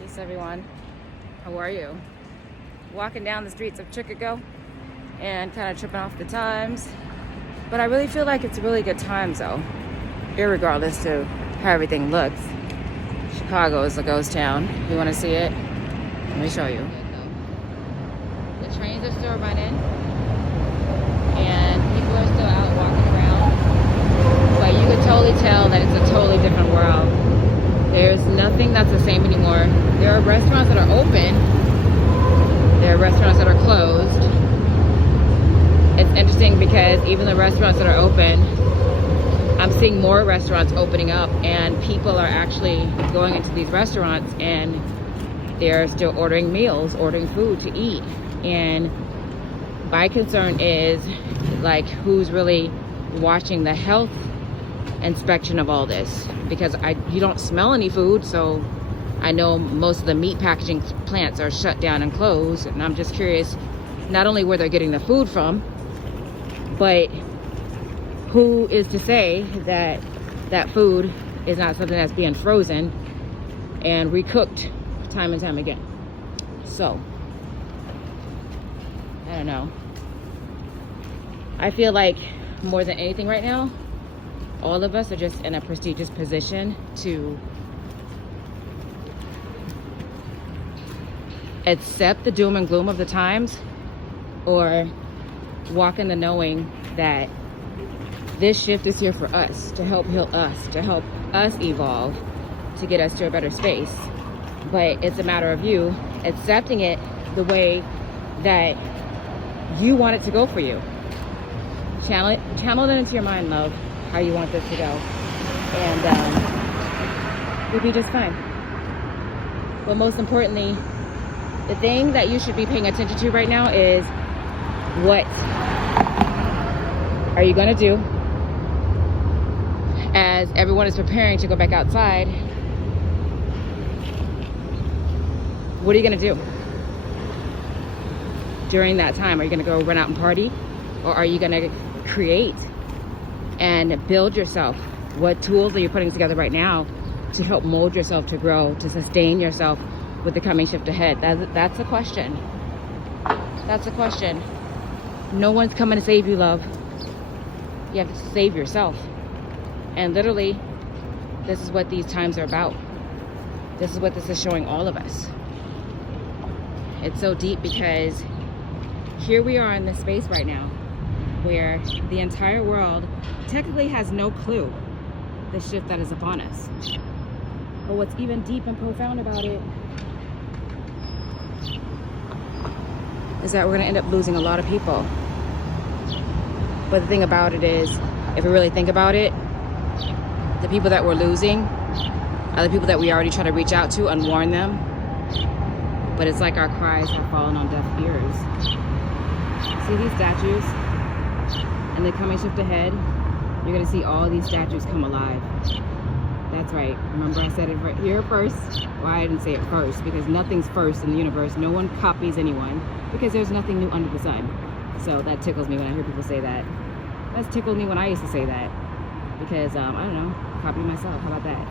Peace, everyone. How are you? Walking down the streets of Chicago and kind of tripping off the times. But I really feel like it's a really good time, though, irregardless to how everything looks. Chicago is a ghost town. You want to see it? Let me show you. The trains are still running, and people are still out walking around. But you can totally tell that it's a totally different world. There's nothing that's the same anymore. There are restaurants that are open. There are restaurants that are closed. It's interesting because even the restaurants that are open, I'm seeing more restaurants opening up, and people are actually going into these restaurants and they're still ordering meals, ordering food to eat. And my concern is, like, who's really watching the health inspection of all this? Because you don't smell any food, so I know most of the meat packaging plants are shut down and closed, and I'm just curious not only where they're getting the food from, but who is to say that that food is not something that's being frozen and recooked time and time again. So I don't know. I feel like more than anything right now, all of us are just in a prestigious position to accept the doom and gloom of the times, or walk in the knowing that this shift is here for us, to help heal us, to help us evolve, to get us to a better space. But it's a matter of you accepting it the way that you want it to go for you. Channel it into your mind, love, how you want this to go, and you'll be just fine. But most importantly, the thing that you should be paying attention to right now is, what are you going to do as everyone is preparing to go back outside? What are you going to do during that time? Are you going to go run out and party, or are you going to create and build yourself? What tools are you putting together right now to help mold yourself to grow, to sustain yourself with the coming shift ahead? That's a question. That's a question. No one's coming to save you, love. You have to save yourself. And literally, this is what these times are about. This is what this is showing all of us. It's so deep because here we are in this space right now where the entire world technically has no clue the shift that is upon us. But what's even deep and profound about it is that we're going to end up losing a lot of people. But the thing about it is, if we really think about it, the people that we're losing are the people that we already try to reach out to and warn them. But it's like our cries have fallen on deaf ears. See these statues? And the coming shift ahead, you're going to see all these statues come alive. That's right. Remember I said it right here first? Well, I didn't say it first because nothing's first in the universe. No one copies anyone because there's nothing new under the sun. So that tickles me when I hear people say that. That's tickled me when I used to say that because, I don't know, copy myself. How about that?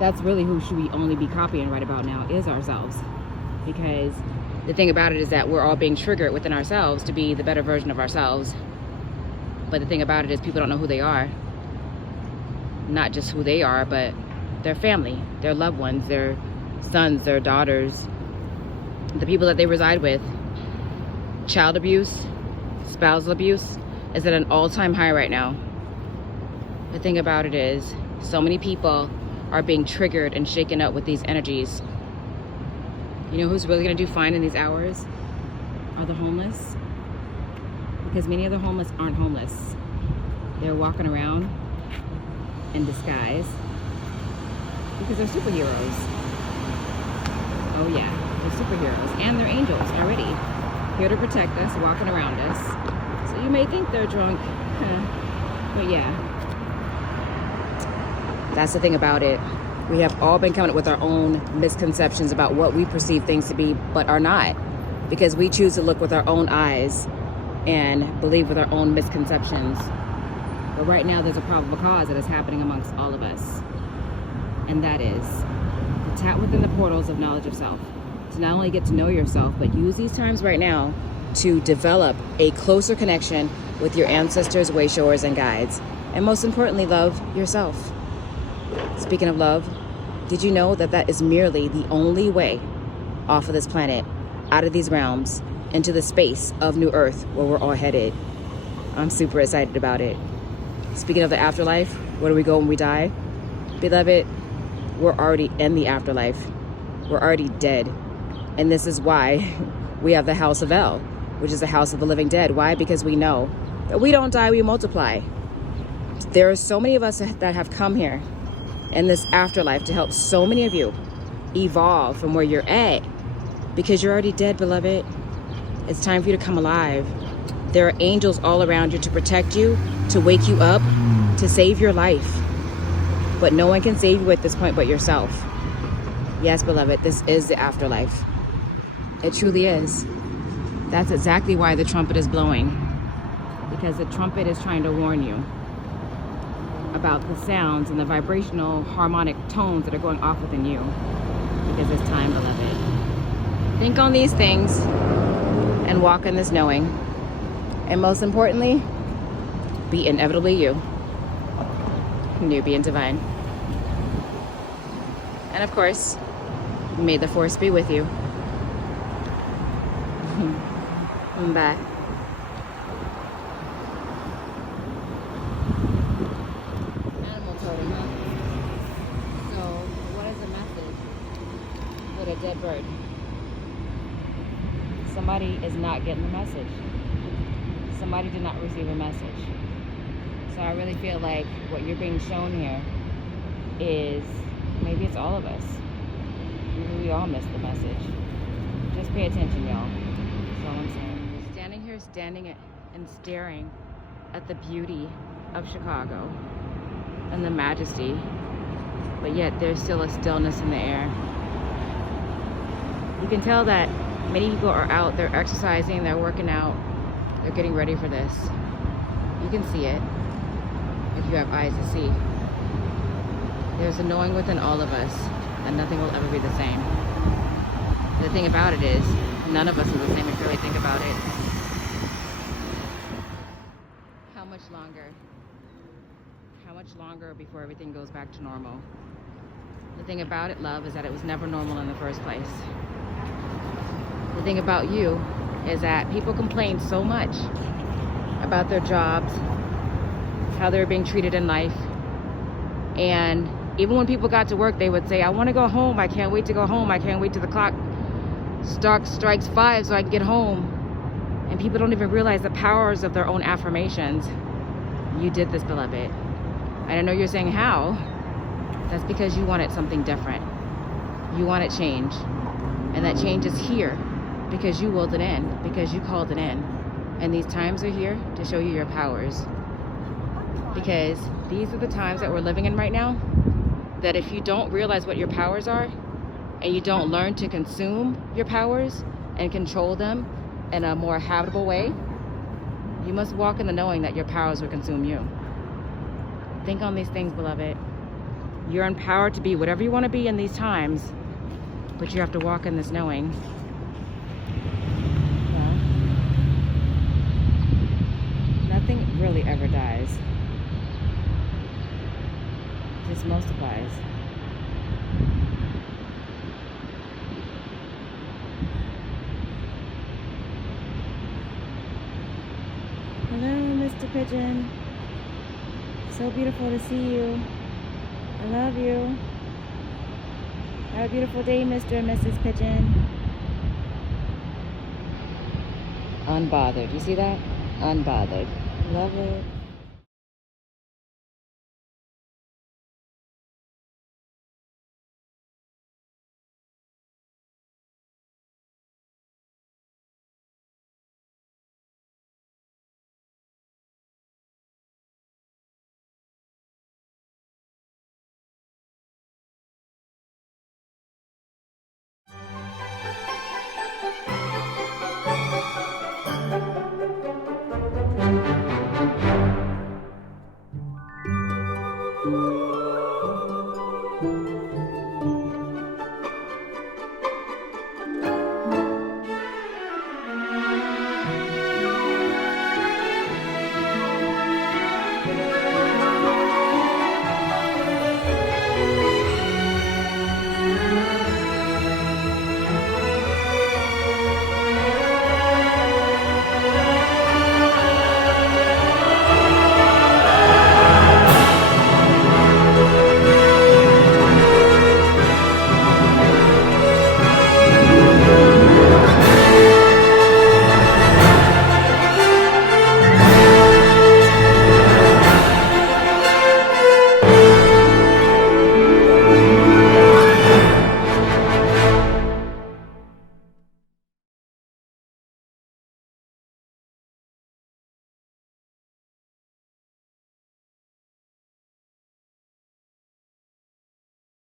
That's really who should we only be copying right about now, is ourselves. Because the thing about it is that we're all being triggered within ourselves to be the better version of ourselves. But the thing about it is people don't know who they are. Not just who they are, but their family, their loved ones, their sons, their daughters, the people that they reside with. Child abuse, spousal abuse is at an all-time high right now. The thing about it is, so many people are being triggered and shaken up with these energies. You know who's really going to do fine in these hours? Are the homeless. Because many of the homeless aren't homeless. They're walking around in disguise because they're superheroes. Oh yeah, they're superheroes, and they're angels already, here to protect us, walking around us. So you may think they're drunk, but yeah, that's the thing about it. We have all been coming up with our own misconceptions about what we perceive things to be, but are not, because we choose to look with our own eyes and believe with our own misconceptions. But right now there's a probable cause that is happening amongst all of us, and that is the Tap within the portals of knowledge of self to not only get to know yourself, but use these times right now to develop a closer connection with your ancestors, way showers, and guides. And most importantly, love yourself. Speaking of love, did you know that that is merely the only way off of this planet, out of these realms, into the space of New Earth, where we're all headed? I'm super excited about it. Speaking of the afterlife, where do we go when we die? Beloved, we're already in the afterlife. We're already dead. And this is why we have the House of El, which is the house of the living dead. Why? Because we know that we don't die, we multiply. There are so many of us that have come here in this afterlife to help so many of you evolve from where you're at, because you're already dead, beloved. It's time for you to come alive. There are angels all around you to protect you, to wake you up, to save your life. But no one can save you at this point but yourself. Yes, beloved, this is the afterlife. It truly is. That's exactly why the trumpet is blowing. Because the trumpet is trying to warn you about the sounds and the vibrational harmonic tones that are going off within you. Because it's time, beloved. Think on these things and walk in this knowing. And most importantly, be inevitably you. Nubian Divine. And of course, may the force be with you. Bye. Animal totem, huh? So, what is the message with a dead bird? Somebody is not getting the message. Somebody did not receive a message. So I really feel like what you're being shown here is, maybe it's all of us. Maybe we all missed the message. Just pay attention, y'all. That's all I'm saying. Standing here, and staring at the beauty of Chicago and the majesty, but yet there's still a stillness in the air. You can tell that many people are out, they're exercising, they're working out, they're getting ready for this. You can see it if you have eyes to see. There's a knowing within all of us that nothing will ever be the same. The thing about it is, none of us are the same if you really think about it. How much longer? How much longer before everything goes back to normal? The thing about it, love, is that it was never normal in the first place. The thing about you is that people complain so much about their jobs, how they're being treated in life. And even when people got to work, they would say, I want to go home. I can't wait to go home. I can't wait till the clock strikes 5 so I can get home. And people don't even realize the powers of their own affirmations. You did this, beloved. And I know you're saying, how? That's because you wanted something different. You wanted change. And that change is here because you willed it in, because you called it in. And these times are here to show you your powers. Because these are the times that we're living in right now, that if you don't realize what your powers are, and you don't learn to consume your powers and control them in a more habitable way, you must walk in the knowing that your powers will consume you. Think on these things, beloved. You're empowered to be whatever you want to be in these times, but you have to walk in this knowing. Yeah. Nothing really ever dies. It just multiplies. Hello, Mr. Pigeon. So beautiful to see you. I love you. Have a beautiful day, Mr. and Mrs. Pigeon. Unbothered. You see that? Unbothered. Love it.